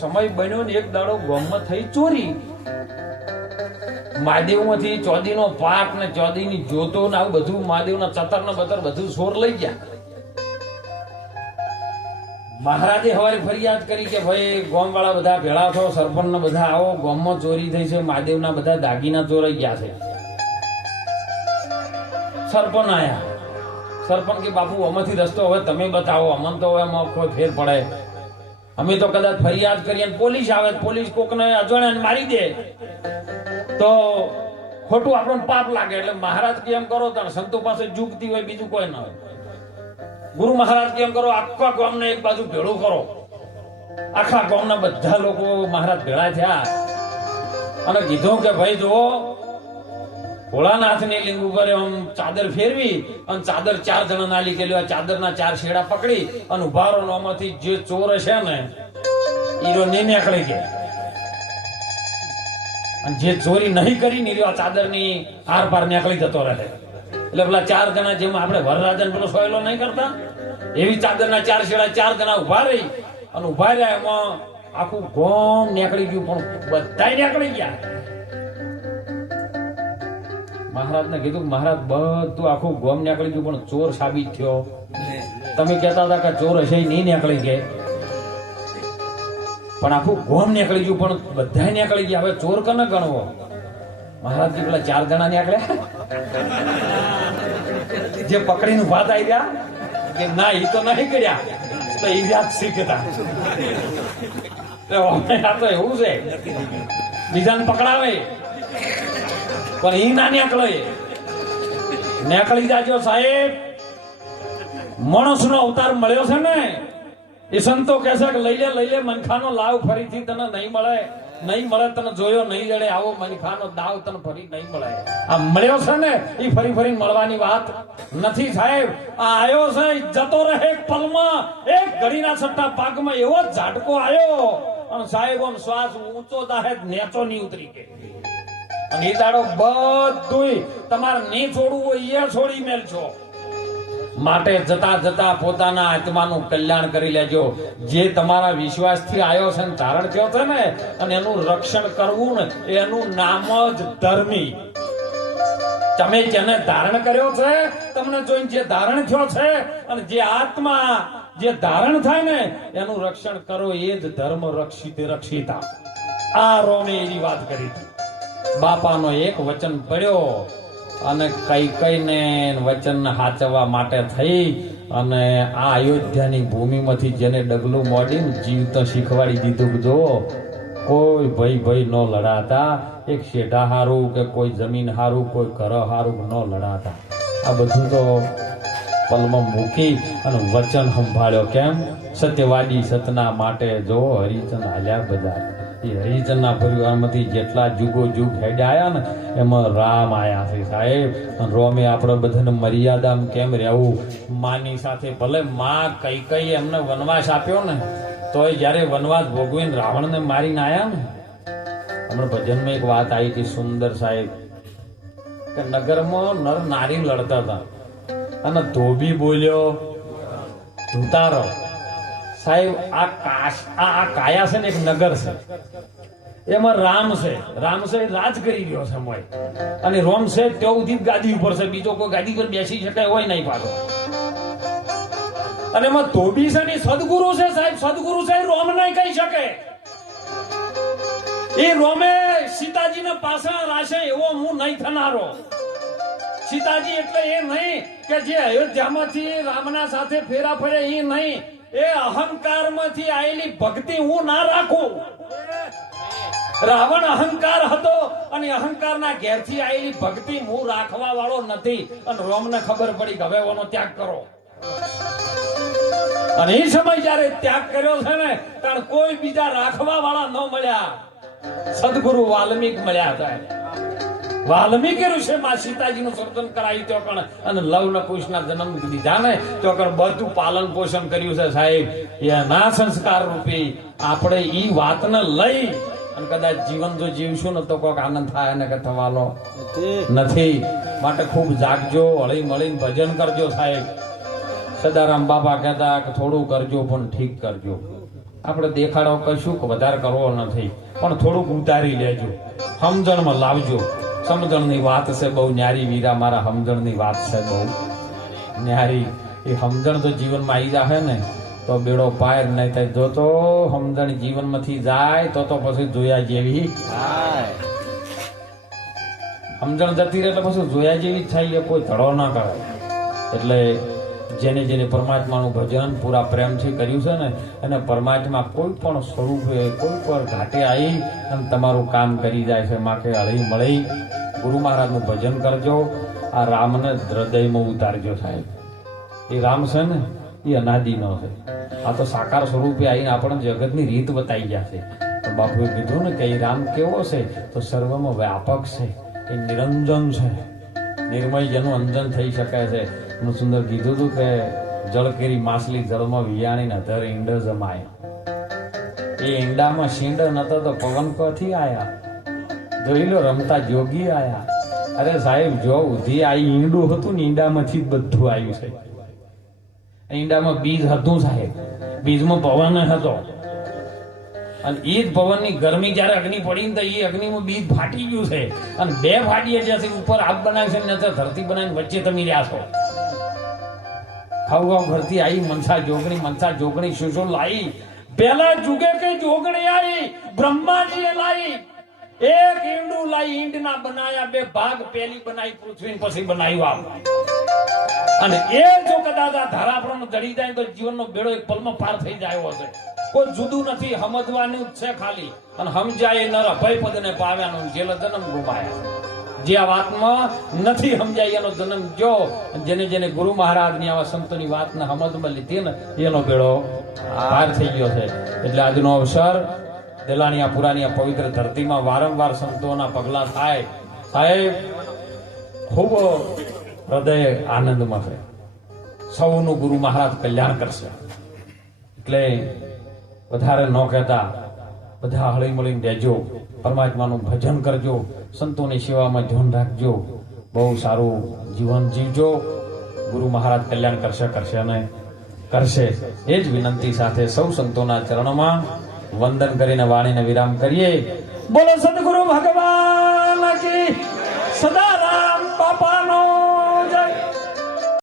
સમય બન્યો ને એક દાડો ગામમાં થઈ ચોરી. મહાદેવમાંથી ચોદીનો પાક ને ચોદીની જોતો ને આવું બધું મહાદેવના ચતર ને બતર બધું સોર લઈ ગયા. મહારાજે હવારે ફરિયાદ કરી કે ભાઈ ગોમ વાળા બધા ભેળા થો સરપંચ બધા આવો, ગોમમાં ચોરી થઈ છે, મહાદેવના બધા દાગીના ચોરાઈ ગયા છે. સરપંચ આયા. સરપંચ કે, બાપુ, આમાંથી રસ્તો હવે તમે બતાવો, અમને તો હવે કોઈ ફેર પડે. અમે તો કદાચ ફરિયાદ કરીએ પોલીસ આવે, પોલીસ કોકને અજાણ્યાને મારી દે. તો ખોટું આપણને પાપ લાગે, એટલે મહારાજ કેમ કરો તો સંતો પાસે જુગતી હોય, બીજું કોઈ ના હોય. ગુરુ મહારાજ કેમ કરો, આખા ગામને એક બાજુ ભેળું કરો. આખા ગામના બધા લોકો મહારાજ ભેળા થયા. અને કીધું કે, ભાઈ જો ભોળાનાથની લિંગ ઉપર આમ ચાદર ફેરવી અને ચાદર ચાર જણા ના લીધેલી ચાદરના ચાર શેડા પકડી અને ઊભા રહો ને આમાંથી જે ચોર છે ને ઈરો ને નીકળી ગયા. અને જે ચોરી નહીં કરી ને રહ્યો ચાદરની આર પાર નીકળી જતો રહે. એટલે પેલા ચાર જણા જેમ આપણે વરરાજન પેલો સોયલો નહીં કરતા? એવી ચાદરના ચાર શેડા ચાર જણા ઊભા રહી અને ઊભા રહ્યા એમાં આખું ગોમ નીકળી ગયું, પણ બધા નીકળી ગયા. મહારાજને કીધું કે મહારાજ, બધું આખું ગોમ નીકળી ગયું, પણ ચોર સાબિત થયો. તમે કહેતા હતા કે ચોર હશે નહીં નીકળી ગયા પણ આખું ગોમ નીકળી ગયું, પણ બધા નીકળી ગયા. હવે ચોર કને ગણવો? મહારાજ પેલા ચાર જણા નીકળ્યા? જે પકડીને ભાત આવી ગયા કે ના એ તો નહીં કર્યા. તો એ વ્યાજ શીખતા તો એવું છે. બીજાને પકડાવે. પણ એ ના નીકળે. નીકળી જાજો સાહેબ. માણસનો અવતાર મળ્યો છે ને, એ સંતો કહે છે કે લઈ લે લઈ લે, મનખાનો લાવ ફરીથી તને નહીં મળે. નહીં મળે તને જોયો નહીં જડે, આવો મનખાનો દાવ તને ફરી નહીં મળે. આ મળ્યો છે ને એ ફરી ફરી મળવાની વાત નથી સાહેબ. આ આયો છે જતો રહે પલમાં. એક ઘડીના સટ્ટા પાકમાં એવો ઝાટકો આયો. અને સાહેબ, આમ શ્વાસ ઊંચો દાહે નેચો નહીં ઉતરી કે અને બધુંય તમારે નહીં છોડવું હોય એ છોડી મેલશો માટે જતા જતા પોતાના આત્માનું કલ્યાણ કરી લેજો. જે તમારા વિશ્વાસથી આવ્યો છે ને ધારણ થયો છે ને, અને એનું રક્ષણ કરવું ને એનું નામ જ ધર્મી. તમે જેને ધારણ કર્યો છે, તમને જોઈને જે ધારણ થયો છે, અને જે આત્મા જે ધારણ થાય ને, એનું રક્ષણ કરો એ જ ધર્મ રક્ષિત રક્ષિતા. આ રોમે એની વાત કરી હતી. બાપાનો એક વચન પડ્યો અને કઈ કઈને વચન સાચવવા માટે થઈ અને આ અયોધ્યાની ભૂમિમાંથી જેને ડગલું મોડીને જીવતો શીખવાડી દીધું જો કોઈ ભય ભય ન લડાતા, એક શેઢા હારું કે કોઈ જમીન હારું, કોઈ ઘર હારું ન લડાતા. આ બધું તો પલમાં મૂકી અને વચન સંભાળ્યો કેમ? સત્યવાદી સતના માટે જો હરિચંદ હાલ્યા બધા એ હરિચંદના પરિવારમાંથી જેટલા જુગો જુગ હેડાયા ને, એમાં રામ આયા છે સાહેબ. રોમે આપણે બધાને મર્યાદામાં કેમ રહેવું? માની સાથે ભલે માં કઈ કઈ એમને વનવાસ આપ્યો ને, તોય જ્યારે વનવાસ ભોગવીને રાવણને મારીને આયા ને, હમણાં ભજનમાં એક વાત આવી હતી સુંદર સાહેબ, કે નગરમાં નર નારી લડતા હતા. અને ધોબી બોલ્યો, ધુતારો સાહેબ, આ કાશ, આ કાયા છે ને એક નગર છે. એમાં રામ છે. રામ છે રાજ કરી ગયો છે મોય. અને રોમ છે તેઓ સુધી ગાદી ઉપર છે. બીજો કોઈ ગાદી પર બેસી શકે હોય નહીં પાછો. અને એમાં ધોબી છે ને સદગુરુ છે સાહેબ. સદગુરુ છે રોમ નહીં કહી શકે. એ રોમે સીતાજીને પાછળ રાશે એવો હું નહીં થનારો. સીતાજી એટલે એ નહીં કે જે અયોધ્યામાંથી રામના સાથે ફેરા ફરે એ નહીં. એ અહંકારમાંથી આવેલી ભક્તિ હું ના રાખું. રાવણ અહંકાર હતો અને અહંકારના ઘેરથી આવેલી ભક્તિ હું રાખવા વાળો નથી. અને રોમને ખબર પડી કે હવે ત્યાગ કરો. અને એ સમય જયારે ત્યાગ કર્યો છે ને, ત્યારે કોઈ બીજા રાખવા વાળા ન મળ્યા. સદગુરુ વાલ્મીક મળ્યા હતા. વાલ્મીકી ઋષિ માં સીતાજીનું સર્જન કરાયું તો અને લવ ને કુશના જન્મ દીધા ને, તો બધું પાલન પોષણ કર્યું છે સાહેબ. એના સંસ્કાર રૂપી આપણે ઈ વાતને લઈ અને કદાચ જીવન જો જીવશું ને તો કોઈક આનંદ થાય અને કે થવાનો નથી. માટે ખૂબ જાગજો, હળી મળીને ભજન કરજો સાહેબ. સદારામ બાપા કહેતા કે થોડું કરજો પણ ઠીક કરજો. આપણે દેખાડો કશું વધારે કરવો નથી, પણ થોડુંક ઉતારી લેજો. સમજણમાં લાવજો. સમજણની વાત છે, બહુ ન્યારી વીરા મારા સમજણની વાત છે બહુ. ન્યારી, એ સમજણ તો જીવનમાં આવી જાહે ને, તો બેડો પાયર નહીં થાય. જો તો સમજણ જીવનમાંથી જાય, તો તો પછી જોયા જેવી સમજણ જતી રહે તો પછી જોયા જેવી જ થાય કોઈ ધડો ના કરે એટલે જેને જેને પરમાત્માનું ભજન પૂરા પ્રેમથી કર્યું છે ને, અને પરમાત્મા કોઈ પણ સ્વરૂપે કોઈ પણ ઘાટે આવી અને તમારું કામ કરી જાય છે માકે હળી મળી. ગુરુ મહારાજનું ભજન કરજો, આ રામને હૃદયમાં ઉતારજો સાહેબ. એ રામ છે ને, એ અનાદિનો છે. આ તો સાકાર સ્વરૂપે આવીને આપણને જગતની રીત બતાવી ગયા છે. તો બાપુએ કીધું ને કે એ રામ કેવો છે, તો સર્વમાં વ્યાપક છે. એ નિરંજન છે. નિર્મય જેનું અંજન થઈ શકે છે. એનું સુંદર કીધું હતું કે જળકેરી માછલી જળમાં વિયાણીને અધર ઈંડ જમાય. એ ઈંડામાં શીંડ નતો તો પવન કોથી આયા? જોઈ લો, રમતા જોગી આયા. અરે સાહેબ, જો ઉધી આ ઈંડું હતું ને ઈંડામાંથી બધું આવ્યું છે. ઈંડામાં બીજ હતું સાહેબ. બીજમાં પવન હતો. અને એ જ પવનની ગરમી જ્યારે અગ્નિ પડી ને તો એ અગ્નિમાં બીજ ફાટી ગયું છે. અને બે ફાટી જ્યાંથી ઉપર બનાવ્યું છે ને ધરતી બનાવીને વચ્ચે તમે રહ્યા છો. ખાવ ઘરથી આવી મનસા જોગણી મનસા જોગણી, શું શું લાવી પેલા જુગે કઈ જોગણી આવી બ્રહ્માજી લાઈ. એક ઈંડું લાઈ, ઈંડના બનાયા, બે ભાગ પેલી બનાવી પૃથ્વી પછી બનાવ્યું આમ. અને એ જો કદાચ આ ધારાપણ જડી જાય તો જીવનનો બેડો એક પલમાં પાર થઈ જાય હશે કોઈ જુદું નથી, સમજવાનું જ છે ખાલી. અને સમજાય નર અભય પદને પાવ્યાનું જેલો જન્મ ગુમાયા. જે આ વાતમાં નથી સમજાય એનો જન્મ જો જેને જેને ગુરુ મહારાજની આવા સંતોની વાતને સમજમાં લીધી ને, એનો બેડો પાર થઈ ગયો છે. એટલે આજનો અવસર દેલાણીયા પુરાની પવિત્ર ધરતીમાં વારંવાર સંતોના પગલા થાય. સાહેબ, ખૂબ હૃદય આનંદમાં છે. સૌનું ગુરુ મહારાજ કલ્યાણ કરશે. એટલે વધારે ન કહેતા બધા હળી મળીને રહેજો. પરમાત્માનું ભજન કરજો. સંતોની સેવામાં ધ્યાન રાખજો. બહુ સારું જીવન જીવજો. ગુરુ મહારાજ કલ્યાણ કરશે કરશે અને કરશે. એ જ વિનંતી સાથે સૌ સંતોના ચરણોમાં વંદન કરીને વાણીને વિરામ કરીએ. બોલો, સદગુરુ ભગવાન સદા બાપાનો